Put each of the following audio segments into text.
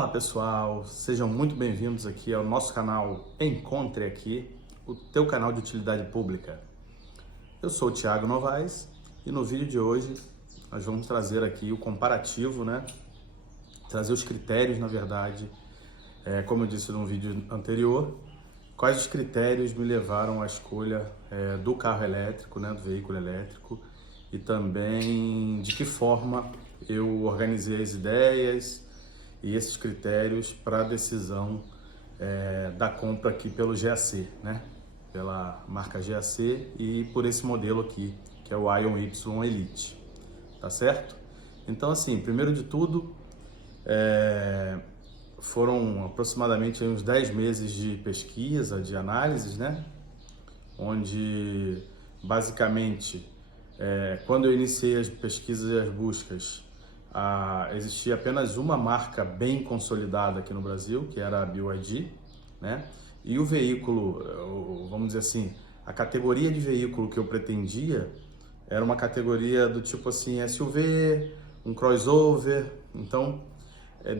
Olá pessoal, sejam muito bem-vindos aqui ao nosso canal Encontre Aqui, o teu canal de utilidade pública. Eu sou o Thiago Novaes e no vídeo de hoje nós vamos trazer aqui o comparativo, trazer os critérios, na verdade, como eu disse no vídeo anterior, quais os critérios me levaram à escolha do carro elétrico, do veículo elétrico, e também de que forma eu organizei as ideias e esses critérios para a decisão da compra aqui pelo GAC, pela marca GAC e por esse modelo aqui, que é o Ion Y Elite, tá certo? Então, assim, primeiro de tudo, foram aproximadamente uns 10 meses de pesquisa, de análises, onde basicamente, quando eu iniciei as pesquisas e as buscas, existia apenas uma marca bem consolidada aqui no Brasil, que era a BYD, e o veículo, vamos dizer assim, a categoria de veículo que eu pretendia era uma categoria do tipo assim, SUV, um crossover. Então,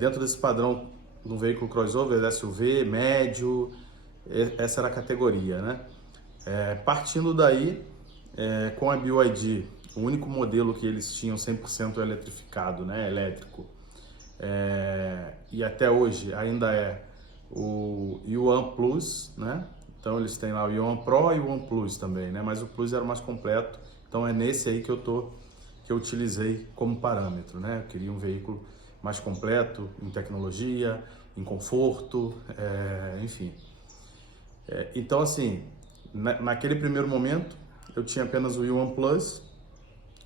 dentro desse padrão do veículo crossover, SUV, médio, essa era a categoria, partindo daí, com a BYD, o único modelo que eles tinham 100% eletrificado, elétrico, e até hoje ainda é o Yuan Plus, Então eles têm lá o Yuan Pro e o Yuan Plus também, Mas o Plus era o mais completo, então é nesse aí que eu utilizei como parâmetro, Eu queria um veículo mais completo em tecnologia, em conforto, enfim. Então assim, naquele primeiro momento eu tinha apenas o Yuan Plus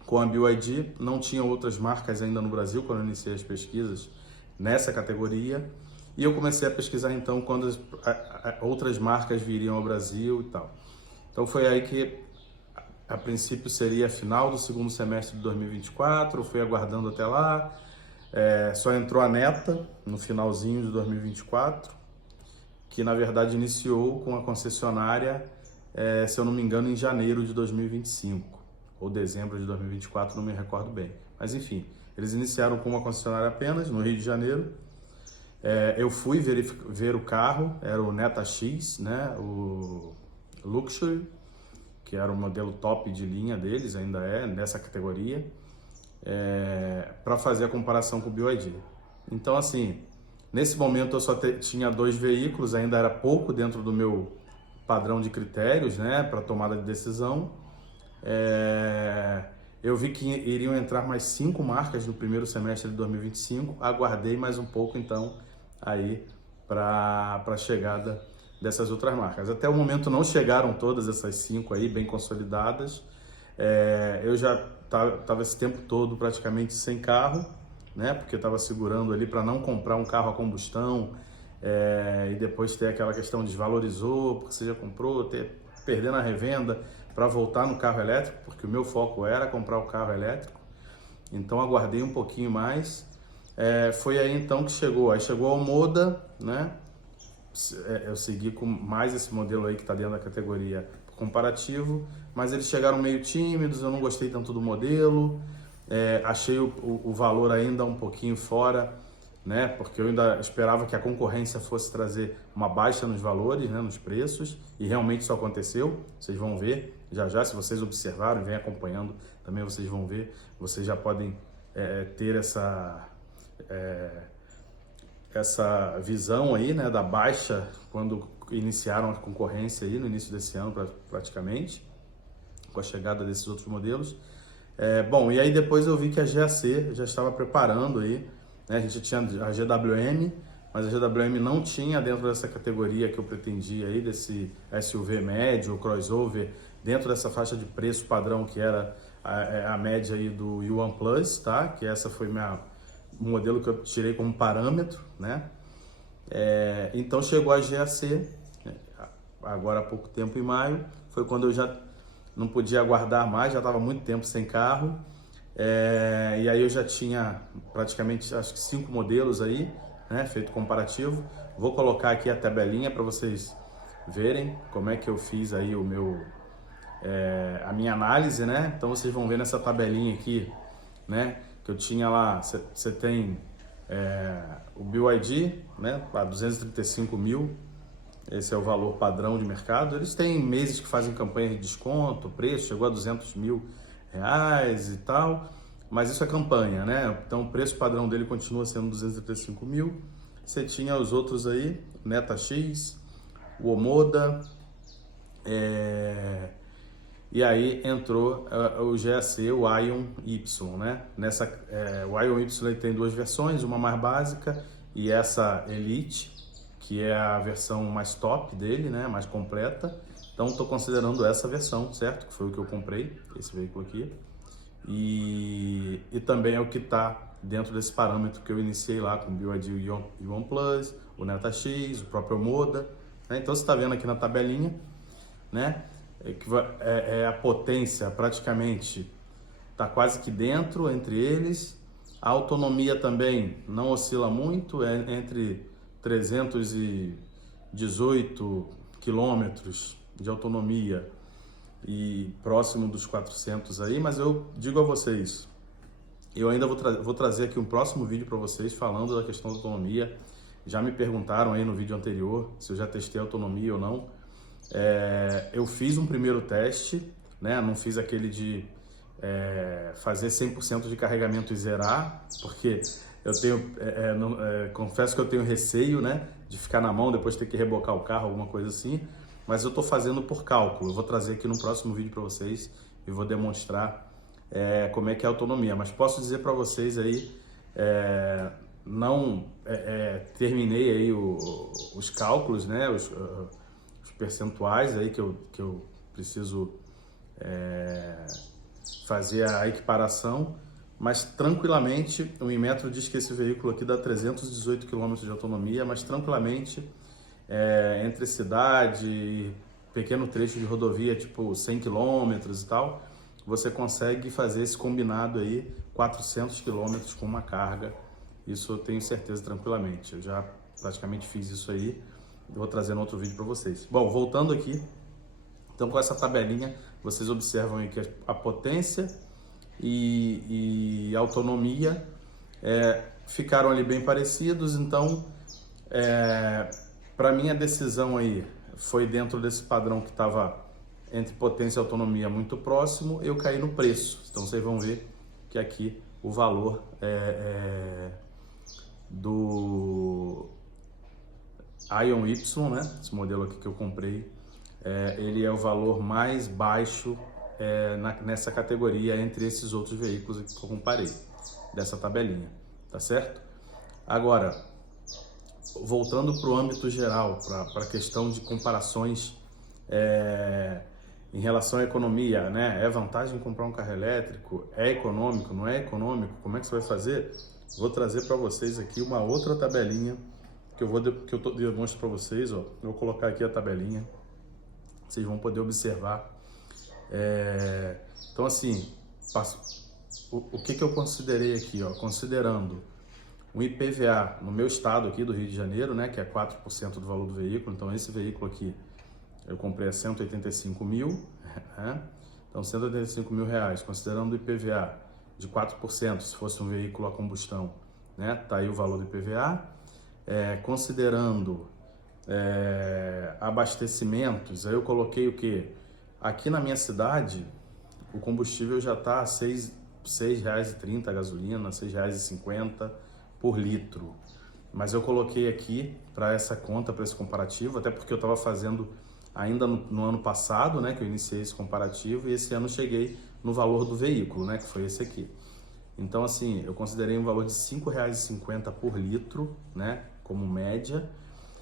com a BYD, não tinha outras marcas ainda no Brasil quando eu iniciei as pesquisas nessa categoria, e eu comecei a pesquisar então quando outras marcas viriam ao Brasil e tal. Então foi aí que a princípio seria final do segundo semestre de 2024, eu fui aguardando até lá, só entrou a neta no finalzinho de 2024, que na verdade iniciou com a concessionária, se eu não me engano, em janeiro de 2025. Ou dezembro de 2024, não me recordo bem. Mas enfim, eles iniciaram com uma concessionária apenas, no Rio de Janeiro. Eu fui ver o carro, era o Neta X, o Luxury, que era o modelo top de linha deles, ainda é, nessa categoria, para fazer a comparação com o BYD. Então assim, nesse momento eu só tinha 2 veículos, ainda era pouco dentro do meu padrão de critérios, para tomada de decisão. Eu vi que iriam entrar mais 5 marcas no primeiro semestre de 2025, aguardei mais um pouco então aí para a chegada dessas outras marcas. Até o momento não chegaram todas essas 5 aí bem consolidadas. Eu já estava esse tempo todo praticamente sem carro, porque estava segurando ali para não comprar um carro a combustão, e depois ter aquela questão desvalorizou porque você já comprou, perder na revenda para voltar no carro elétrico, porque o meu foco era comprar o carro elétrico. Então aguardei um pouquinho mais. Foi aí então que chegou. Aí chegou o Moda, Eu segui com mais esse modelo aí que está dentro da categoria comparativo, mas eles chegaram meio tímidos, eu não gostei tanto do modelo, achei o valor ainda um pouquinho fora, porque eu ainda esperava que a concorrência fosse trazer uma baixa nos valores, nos preços, e realmente isso aconteceu. Vocês vão ver já, se vocês observaram e vêm acompanhando, também vocês vão ver, vocês já podem ter essa visão aí, da baixa quando iniciaram a concorrência aí no início desse ano, praticamente, com a chegada desses outros modelos. Bom, e aí depois eu vi que a GAC já estava preparando aí, a gente tinha a GWM, mas a GWM não tinha dentro dessa categoria que eu pretendia aí, desse SUV médio, crossover, dentro dessa faixa de preço padrão que era a média aí do Yuan Plus, que essa foi o modelo que eu tirei como parâmetro, Então chegou a GAC, agora há pouco tempo, em maio, foi quando eu já não podia aguardar mais, já estava muito tempo sem carro, e aí eu já tinha praticamente, acho que 5 modelos aí, feito comparativo. Vou colocar aqui a tabelinha para vocês verem como é que eu fiz aí a minha análise, Então vocês vão ver nessa tabelinha aqui, que eu tinha lá, você tem O BYD, né, a 235 mil, esse é o valor padrão de mercado. Eles têm meses que fazem campanha de desconto, o preço chegou a 200 mil reais e tal, mas isso é campanha, né? Então o preço padrão dele continua sendo 235 mil. Você tinha os outros aí, Neta X, o Omoda, e aí entrou o GAC, o Ion Y, né? O Ion Y ele tem duas versões, uma mais básica e essa Elite, que é a versão mais top dele, né? Mais completa. Então estou considerando essa versão, certo? Que foi o que eu comprei, esse veículo aqui. E também é o que está dentro desse parâmetro que eu iniciei lá com o BYD e o OnePlus, o Neta X, o próprio Moda, né? Então você está vendo aqui na tabelinha, né? A potência praticamente está quase que dentro entre eles. A autonomia também não oscila muito, é entre 318 quilômetros de autonomia e próximo dos 400 aí, mas eu digo a vocês, eu ainda vou trazer aqui um próximo vídeo para vocês falando da questão da autonomia. Já me perguntaram aí no vídeo anterior se eu já testei a autonomia ou não. Eu fiz um primeiro teste, né? Não fiz aquele de fazer 100% de carregamento e zerar, porque eu tenho, confesso que eu tenho receio, né, de ficar na mão, depois ter que rebocar o carro, alguma coisa assim, mas eu estou fazendo por cálculo. Eu vou trazer aqui no próximo vídeo para vocês e vou demonstrar como é que é a autonomia, mas posso dizer para vocês aí, terminei aí os cálculos, né, os percentuais aí que eu preciso fazer a equiparação, mas tranquilamente o Inmetro diz que esse veículo aqui dá 318 km de autonomia, mas tranquilamente entre cidade e pequeno trecho de rodovia, tipo 100 km e tal, você consegue fazer esse combinado aí, 400 km com uma carga. Isso eu tenho certeza tranquilamente, eu já praticamente fiz isso aí. Vou trazer no outro vídeo para vocês. Bom, voltando aqui, então com essa tabelinha, vocês observam aí que a potência e a autonomia ficaram ali bem parecidos. Então, para mim a decisão aí foi dentro desse padrão que estava entre potência e autonomia muito próximo, eu caí no preço. Então vocês vão ver que aqui o valor do Ion Y, né? Esse modelo aqui que eu comprei, ele é o valor mais baixo nessa categoria entre esses outros veículos que eu comparei, dessa tabelinha, tá certo? Agora, voltando para o âmbito geral, para a questão de comparações em relação à economia, né? É vantagem comprar um carro elétrico? É econômico? Não é econômico? Como é que você vai fazer? Vou trazer para vocês aqui uma outra tabelinha que eu demonstro para vocês, ó. Eu vou colocar aqui a tabelinha, vocês vão poder observar. Então assim, o que eu considerei aqui, ó, considerando o IPVA no meu estado aqui do Rio de Janeiro, né, que é 4% do valor do veículo. Então esse veículo aqui eu comprei a 185 mil, né? Então 185 mil reais, considerando o IPVA de 4%, se fosse um veículo a combustão, né, tá aí o valor do IPVA. Considerando abastecimentos, aí eu coloquei o que? Aqui na minha cidade, o combustível já está a R$ 6,30 a gasolina, R$ 6,50 por litro. Mas eu coloquei aqui para essa conta, para esse comparativo, até porque eu estava fazendo ainda no ano passado, né, que eu iniciei esse comparativo, e esse ano cheguei no valor do veículo, né, que foi esse aqui. Então, assim, eu considerei um valor de R$ 5,50 por litro, né, como média,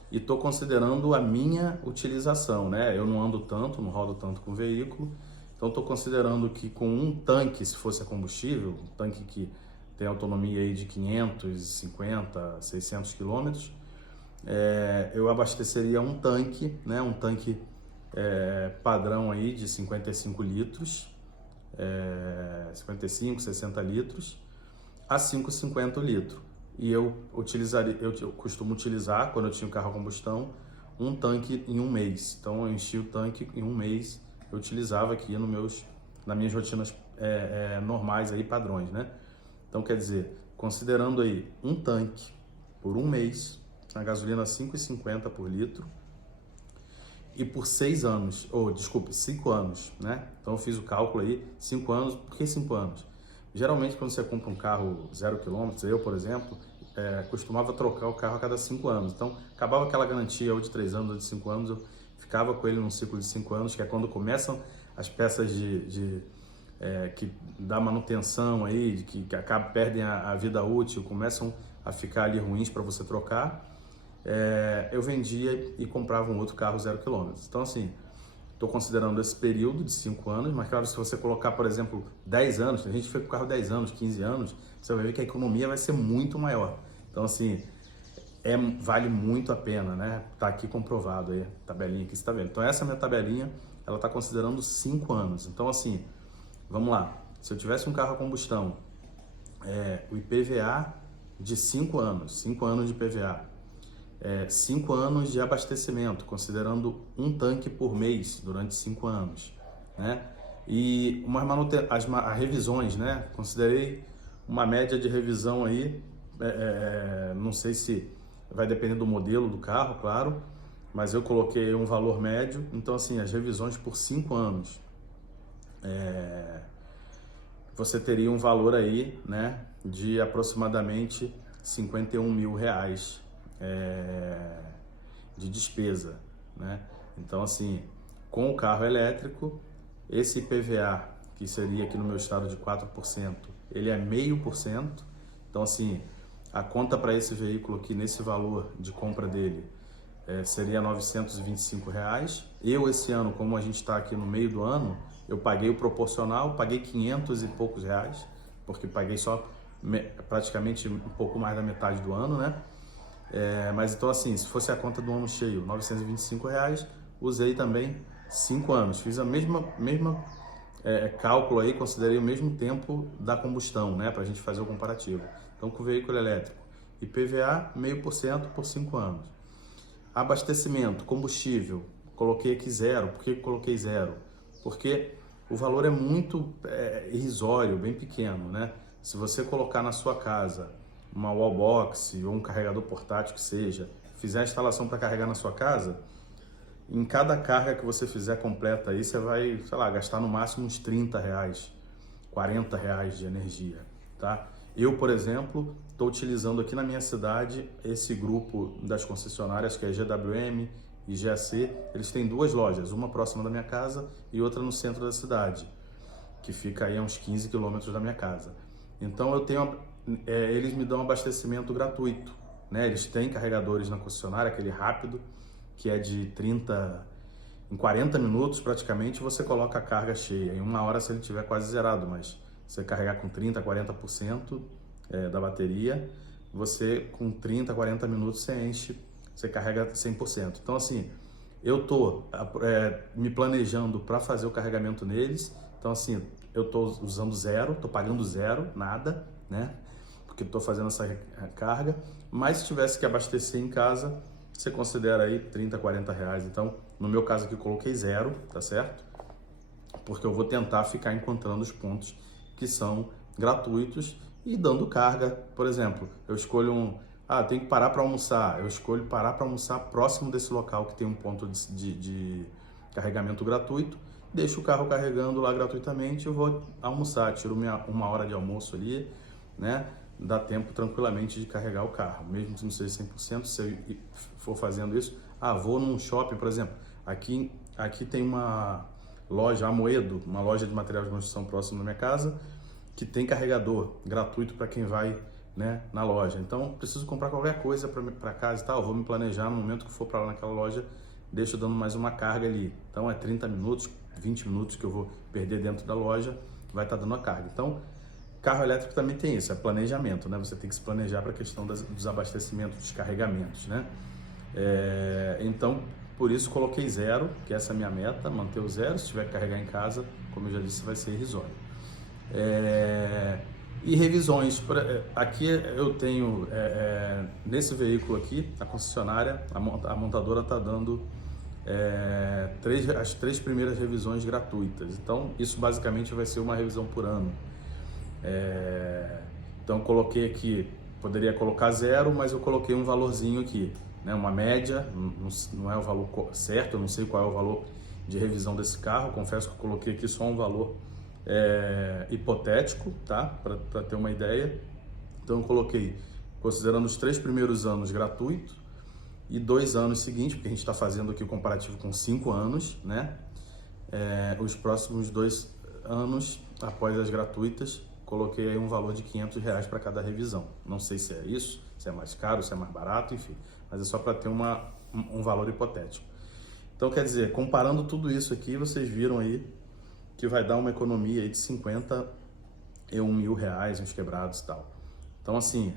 e estou considerando a minha utilização, né? Eu não ando tanto, não rodo tanto com o veículo, então estou considerando que com um tanque, se fosse a combustível, um tanque que tem autonomia aí de 550, 600 quilômetros, eu abasteceria um tanque, né? Um tanque padrão aí de 55 litros, 55, 60 litros, a 5,50 o litro. E eu costumo utilizar, quando eu tinha um carro a combustão, um tanque em um mês. Então eu enchi o tanque em um mês, eu utilizava aqui nas minhas rotinas normais aí, padrões, né? Então quer dizer, considerando aí um tanque por um mês, a gasolina 5,50 por litro, e por 6 anos, ou desculpe, 5 anos, né? Então eu fiz o cálculo aí, 5 anos, por que 5 anos? Geralmente quando você compra um carro 0 km, eu por exemplo, costumava trocar o carro a cada 5 anos, então acabava aquela garantia ou de 3 anos ou de 5 anos, eu ficava com ele num ciclo de 5 anos, que é quando começam as peças que dá manutenção aí, que perdem a vida útil, começam a ficar ali ruins para você trocar, eu vendia e comprava um outro carro 0 km. Então assim, estou considerando esse período de 5 anos, mas claro, se você colocar, por exemplo, 10 anos, a gente foi com o carro 10 anos, 15 anos, você vai ver que a economia vai ser muito maior. Então assim, vale muito a pena, né? Tá aqui comprovado aí, tabelinha que você está vendo. Então essa minha tabelinha, ela está considerando 5 anos. Então assim, vamos lá, se eu tivesse um carro a combustão, o IPVA de 5 anos, 5 anos de IPVA, 5 anos de abastecimento, considerando um tanque por mês durante 5 anos, né? E as revisões, né? Considerei uma média de revisão aí, não sei se vai depender do modelo do carro, claro, mas eu coloquei um valor médio. Então assim, as revisões por 5 anos, você teria um valor aí, né, de aproximadamente R$ 51.000 de despesa, né? Então assim, com o carro elétrico, esse IPVA, que seria aqui no meu estado de 4%, ele é 0,5%. Então assim, a conta para esse veículo aqui, nesse valor de compra dele, seria R$ 925. Esse ano, como a gente está aqui no meio do ano, eu paguei o proporcional, paguei 500 e poucos reais, porque paguei só praticamente um pouco mais da metade do ano, né? Mas então assim, se fosse a conta do ano cheio, R$ 925, usei também 5 anos. Fiz a mesma cálculo aí, considerei o mesmo tempo da combustão, né? Para a gente fazer o comparativo. Então com o veículo elétrico, IPVA 0,5% por 5 anos. Abastecimento, combustível, coloquei aqui 0. Por que coloquei 0? Porque o valor é muito irrisório, bem pequeno, né? Se você colocar na sua casa uma wallbox ou um carregador portátil que seja, fizer a instalação para carregar na sua casa, em cada carga que você fizer completa aí, você vai, sei lá, gastar no máximo uns R$ 30, R$ 40 de energia, tá? Eu, por exemplo, estou utilizando aqui na minha cidade esse grupo das concessionárias, que é GWM e GAC. Eles têm 2 lojas, uma próxima da minha casa e outra no centro da cidade, que fica aí a uns 15 quilômetros da minha casa. Então eles me dão abastecimento gratuito, né? Eles têm carregadores na concessionária, aquele rápido, que é de em 40 minutos praticamente você coloca a carga cheia. Em 1 hora, se ele estiver quase zerado, mas você carregar com 30, 40% da bateria, você com 30, 40 minutos você enche, você carrega 100%. Então assim, eu tô me planejando para fazer o carregamento neles. Então assim, eu tô usando 0, tô pagando 0, nada, né? Porque estou fazendo essa carga. Mas se tivesse que abastecer em casa, você considera aí 30, 40 reais. Então, no meu caso aqui, eu coloquei 0, tá certo? Porque eu vou tentar ficar encontrando os pontos que são gratuitos e dando carga. Por exemplo, eu escolho tenho que parar para almoçar. Eu escolho parar para almoçar próximo desse local que tem um ponto de carregamento gratuito. Deixo o carro carregando lá gratuitamente, eu vou almoçar, tiro 1 hora de almoço ali, né? Dá tempo tranquilamente de carregar o carro, mesmo que não seja 100%. Se eu for fazendo isso, vou num shopping, por exemplo, aqui tem uma loja, Amoedo, uma loja de material de construção próximo da minha casa, que tem carregador gratuito para quem vai, né, na loja. Então, preciso comprar qualquer coisa para casa e tal, eu vou me planejar no momento que for para lá naquela loja, deixo dando mais uma carga ali. Então, 30 minutos, 20 minutos que eu vou perder dentro da loja, vai estar dando a carga. Então, carro elétrico também tem isso, é planejamento, né? Você tem que se planejar para a questão dos abastecimentos, dos carregamentos, né? Então, por isso coloquei 0, que essa é a minha meta, manter o 0. Se tiver que carregar em casa, como eu já disse, vai ser irrisório. E revisões, aqui eu tenho, nesse veículo aqui, a concessionária, a montadora está dando as 3 primeiras revisões gratuitas. Então, isso basicamente vai ser uma revisão por ano. Então coloquei aqui, poderia colocar 0, mas eu coloquei um valorzinho aqui, né? Uma média, não é o valor certo, eu não sei qual é o valor de revisão desse carro, confesso que eu coloquei aqui só um valor hipotético, tá? Para ter uma ideia. Então eu coloquei, considerando os 3 primeiros anos gratuito e 2 anos seguintes, porque a gente está fazendo aqui o comparativo com 5 anos, né? Os próximos 2 anos, após as gratuitas, coloquei aí um valor de R$500 para cada revisão. Não sei se é isso, se é mais caro, se é mais barato, enfim, mas é só para ter um valor hipotético. Então, quer dizer, comparando tudo isso aqui, vocês viram aí que vai dar uma economia aí de R$51 mil, uns quebrados e tal. Então, assim,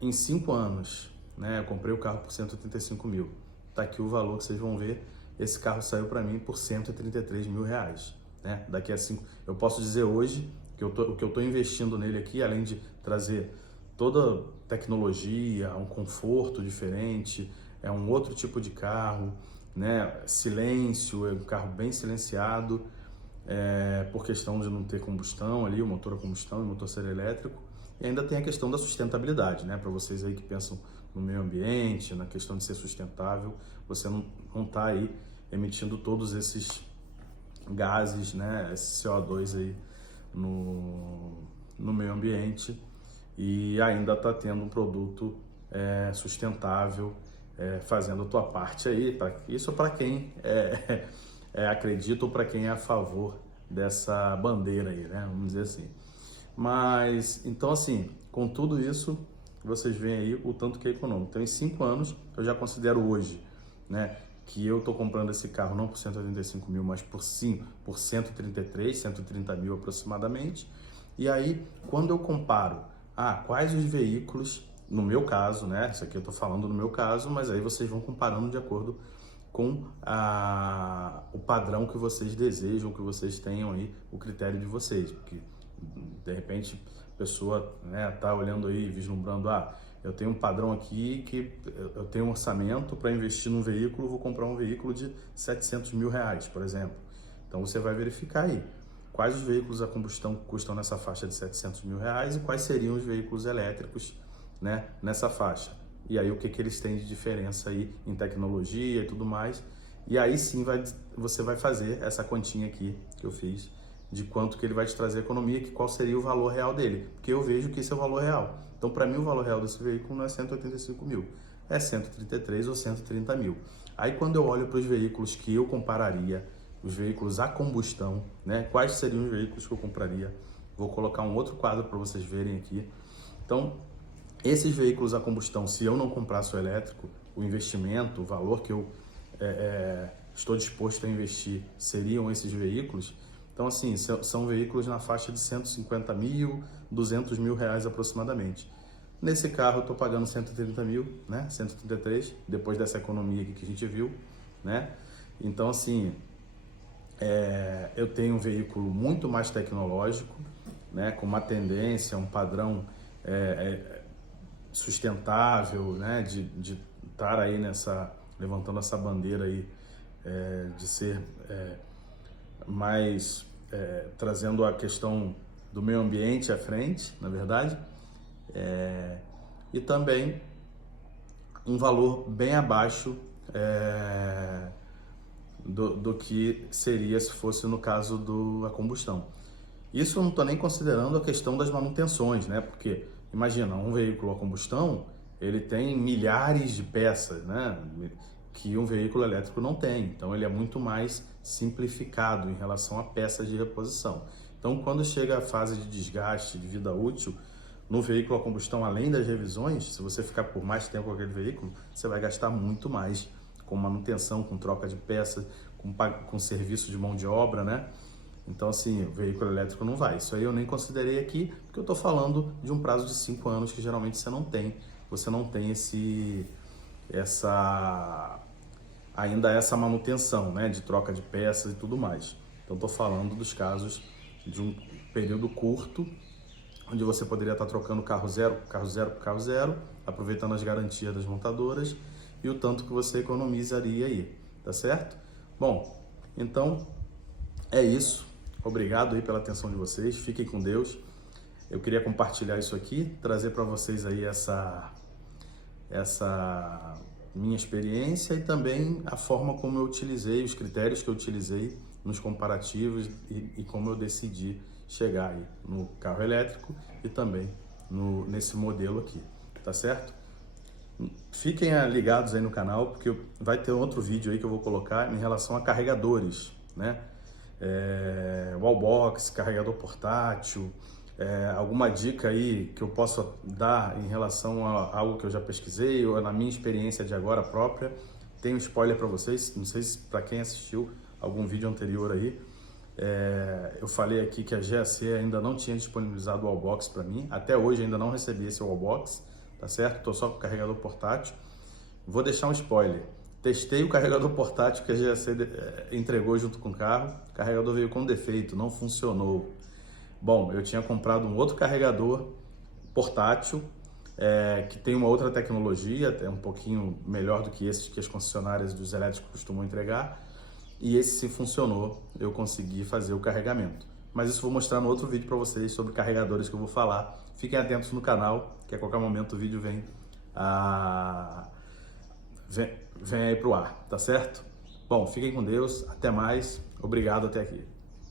em 5 anos, né, eu comprei o carro por 185 mil. Tá aqui o valor que vocês vão ver. Esse carro saiu para mim por R$133 mil, né? Daqui a 5, eu posso dizer hoje que o que eu estou investindo nele aqui, além de trazer toda tecnologia, um conforto diferente, é um outro tipo de carro, né? Silêncio, é um carro bem silenciado, por questão de não ter combustão ali, o motor a combustão e o motor ser elétrico. E ainda tem a questão da sustentabilidade, né? Para vocês aí que pensam no meio ambiente, na questão de ser sustentável, você não está aí emitindo todos esses gases, né? Esse CO2 aí no meio ambiente, e ainda está tendo um produto sustentável, fazendo a tua parte aí. Isso para quem acredita ou para quem é a favor dessa bandeira aí, né? Vamos dizer assim. Mas, então assim, com tudo isso, vocês veem aí o tanto que é econômico. Então, em 5 anos, eu já considero hoje, né, que eu estou comprando esse carro não por 185 mil, mas por 133, 130 mil aproximadamente. E aí, quando eu comparo, quais os veículos, no meu caso, né, isso aqui eu estou falando no meu caso, mas aí vocês vão comparando de acordo com o padrão que vocês desejam, que vocês tenham aí, o critério de vocês, porque de repente a pessoa, né, tá olhando aí, vislumbrando, eu tenho um padrão aqui que eu tenho um orçamento para investir num veículo, vou comprar um veículo de 700 mil reais, por exemplo. Então você vai verificar aí quais os veículos a combustão custam nessa faixa de 700 mil reais e quais seriam os veículos elétricos, né, nessa faixa. E aí o que eles têm de diferença aí em tecnologia e tudo mais. E aí sim você vai fazer essa continha aqui que eu fiz, de quanto que ele vai te trazer economia, qual seria o valor real dele, porque eu vejo que esse é o valor real. Então, para mim, o valor real desse veículo não é 185 mil, é 133 ou 130 mil. Aí, quando eu olho para os veículos que eu compararia, os veículos a combustão, né? Quais seriam os veículos que eu compraria? Vou colocar um outro quadro para vocês verem aqui. Então, esses veículos a combustão, se eu não comprasse o elétrico, o investimento, o valor que eu estou disposto a investir, seriam esses veículos. Então, assim, são veículos na faixa de 150 mil, 200 mil reais aproximadamente. Nesse carro eu estou pagando 130 mil, né? 133, depois dessa economia aqui que a gente viu, né? Então, assim, eu tenho um veículo muito mais tecnológico, né? Com uma tendência, um padrão sustentável, né? De estar aí levantando essa bandeira aí, de ser mais trazendo a questão do meio ambiente à frente, na verdade, e também um valor bem abaixo do que seria se fosse no caso da combustão. Isso eu não estou nem considerando a questão das manutenções, né? Porque imagina, um veículo a combustão, ele tem milhares de peças, né? Que um veículo elétrico não tem. Então ele é muito mais simplificado em relação a peças de reposição. Então, quando chega a fase de desgaste, de vida útil, no veículo a combustão, além das revisões, se você ficar por mais tempo com aquele veículo, você vai gastar muito mais com manutenção, com troca de peças, com serviço de mão de obra, né? Então, assim, o veículo elétrico não vai. Isso aí eu nem considerei aqui, porque eu estou falando de um prazo de 5 anos que geralmente você não tem. Você não tem ainda essa manutenção, né, de troca de peças e tudo mais. Então, estou falando dos casos de um período curto, onde você poderia estar trocando carro zero por carro zero, aproveitando as garantias das montadoras e o tanto que você economizaria aí, tá certo? Bom, então é isso. Obrigado aí pela atenção de vocês. Fiquem com Deus. Eu queria compartilhar isso aqui, trazer para vocês aí essa minha experiência e também a forma como eu utilizei, os critérios que eu utilizei nos comparativos e como eu decidi chegar aí no carro elétrico e também nesse modelo aqui, tá certo? Fiquem ligados aí no canal, porque vai ter outro vídeo aí que eu vou colocar em relação a carregadores, né? Wallbox, carregador portátil, alguma dica aí que eu possa dar em relação a algo que eu já pesquisei ou na minha experiência de agora própria. Tem um spoiler para vocês, não sei se para quem assistiu algum vídeo anterior aí, eu falei aqui que a GAC ainda não tinha disponibilizado o Wallbox para mim, até hoje ainda não recebi esse Wallbox, tá certo? Estou só com o carregador portátil. Vou deixar um spoiler. Testei o carregador portátil que a GAC entregou junto com o carro. O carregador veio com defeito, não funcionou. Bom, eu tinha comprado um outro carregador portátil que tem uma outra tecnologia, é um pouquinho melhor do que esses que as concessionárias dos elétricos costumam entregar. E esse sim funcionou, eu consegui fazer o carregamento. Mas isso eu vou mostrar no outro vídeo para vocês sobre carregadores que eu vou falar. Fiquem atentos no canal, que a qualquer momento o vídeo vem aí pro ar, tá certo? Bom, fiquem com Deus, até mais, obrigado até aqui.